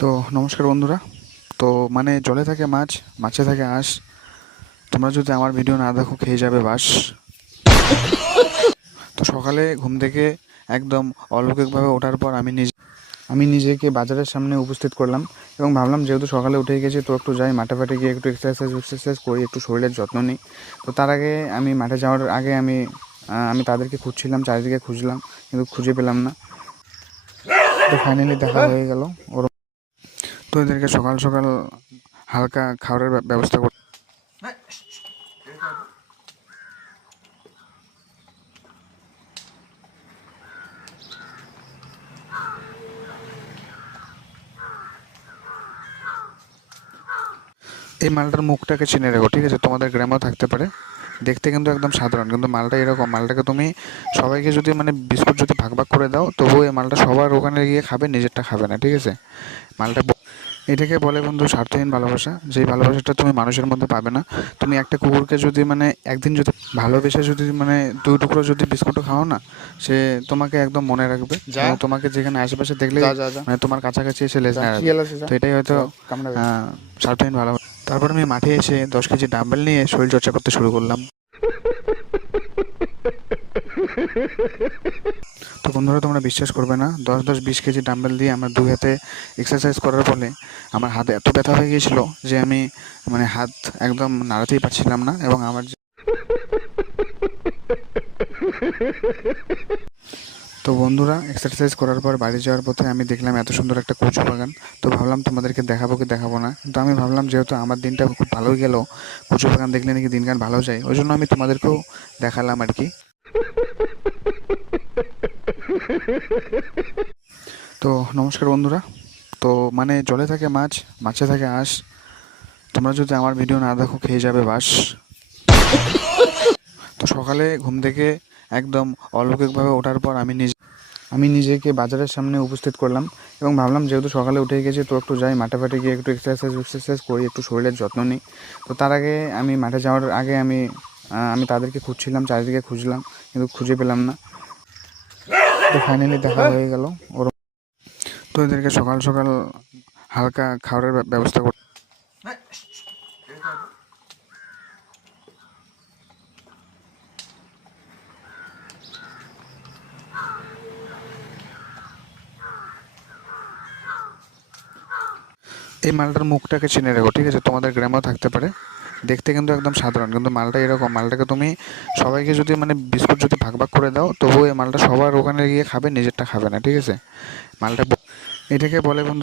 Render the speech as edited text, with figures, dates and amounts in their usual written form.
তো নমস্কার বন্ধুরা। তো জলে থাকে মাছ, মাছে থাকে আঁশ। তোমরা যদি আমার ভিডিও না দেখো খেয়ে যাবে বাস। তো সকালে ঘুম থেকে একদম অলৌকিকভাবে ওঠার পর আমি নিজেকে বাজারের সামনে উপস্থিত করলাম এবং ভাবলাম যেহেতু সকালে উঠে গেছি তো একটু যাই মাঠে ফাটে গিয়ে একটু এক্সারসাইজ করি, একটু শরীরের যত্ন নিই। তো তার আগে আমি মাঠে যাওয়ার আগে আমি তাদেরকে খুঁজছিলাম, চারিদিকে খুঁজলাম কিন্তু খুঁজে পেলাম না। তো ফাইনালি দেখা হয়ে গেল ওর। তো এদেরকে সকাল সকাল হালকা খাবারের ব্যবস্থা করতে। এই মালটার মুখটাকে চিনে রেখো, ঠিক আছে? তোমাদের গ্রামেও থাকতে পারে, দেখতে কিন্তু একদম সাধারণ, কিন্তু মালটা এরকম। মালটাকে তুমি সবাইকে যদি বিস্কুট যদি ভাগ ভাগ করে দাও তবুও এই মালটা সবার ওখানে গিয়ে খাবে, নিজেরটা খাবে না, ঠিক আছে? মালটা এটাকে বলে বন্ধু স্বার্থহীন ভালোবাসা। যেই ভালোবাসাটা তুমি মানুষের মধ্যে পাবে না। তুমি একটা কুকুরকে যদি একদিন যদি ভালোবেসে যদি দুই টুকরো যদি বিস্কুটও খাও না, সে তোমাকে একদম মনে রাখবে, এবং তোমাকে যেখানে আশেপাশে দেখলে তোমার কাছাকাছি এসে লেজ নাড়াবে। তো এটাই হয়তো স্বার্থহীন ভালোবাসা। তারপর আমি মাঠে এসে 10 কেজি ডাম্বেল নিয়ে শরীর চর্চা করতে শুরু করলাম। তো বন্ধুরা, তোমরা বিশ্বাস করবে না, 10-10 20 কেজি ডাম্বেল দিয়ে আমার দুই হাতে এক্সারসাইজ করার ফলে আমার হাতে এত ব্যথা হয়ে গিয়েছিল যে আমি হাত একদম নাড়াতেই পারছিলাম না। এবং আমার তো বন্ধুরা, এক্সারসাইজ করার পর বাড়ি যাওয়ার পথে আমি দেখলাম এত সুন্দর একটা কচু বাগান। তো ভাবলাম তোমাদেরকে দেখাবো কি দেখাবো না, কিন্তু আমি ভাবলাম যেহেতু আমার দিনটা খুব ভালোই গেল, কচু বাগান দেখলে নাকি দিনকাল ভালো যায়, ওই জন্য আমি তোমাদেরকেও দেখালাম আর কি। তো নমস্কার বন্ধুরা। তো জলে থাকে মাছ, মাছে থাকে আঁশ। তোমরা যদি আমার ভিডিও না দেখো খেয়ে যাবে বাস। তো সকালে ঘুম থেকে একদম অলৌকিকভাবে ওঠার পর আমি নিজেকে বাজারের সামনে উপস্থিত করলাম এবং ভাবলাম যেহেতু সকালে উঠে গেছি তো একটু যাই মাঠে ফাটে গিয়ে একটু এক্সারসাইজ করি, একটু শরীরের যত্ন নিই। তো তার আগে আমি মাঠে যাওয়ার আগে আমি তাদেরকে খুঁজছিলাম, চারিদিকে খুঁজলাম কিন্তু খুঁজে পেলাম না। তো ফাইনালি দেখা হয়ে গেল ওর। তো এদেরকে সকাল সকাল হালকা খাবারের ব্যবস্থা করতে। এই মালটার মুখটাকে চিনে রেখো, ঠিক আছে? তোমাদের গ্রামেও থাকতে পারে, দেখতে কিন্তু একদম সাধারণ, কিন্তু মালটা এরকম। মালটাকে তুমি সবাইকে যদি বিস্কুট যদি ভাগ ভাগ করে দাও তবুও এই মালটা সবার ওখানে গিয়ে খাবে, নিজেরটা খাবে না, ঠিক আছে? মালটা এটাকে বলে বন্ধু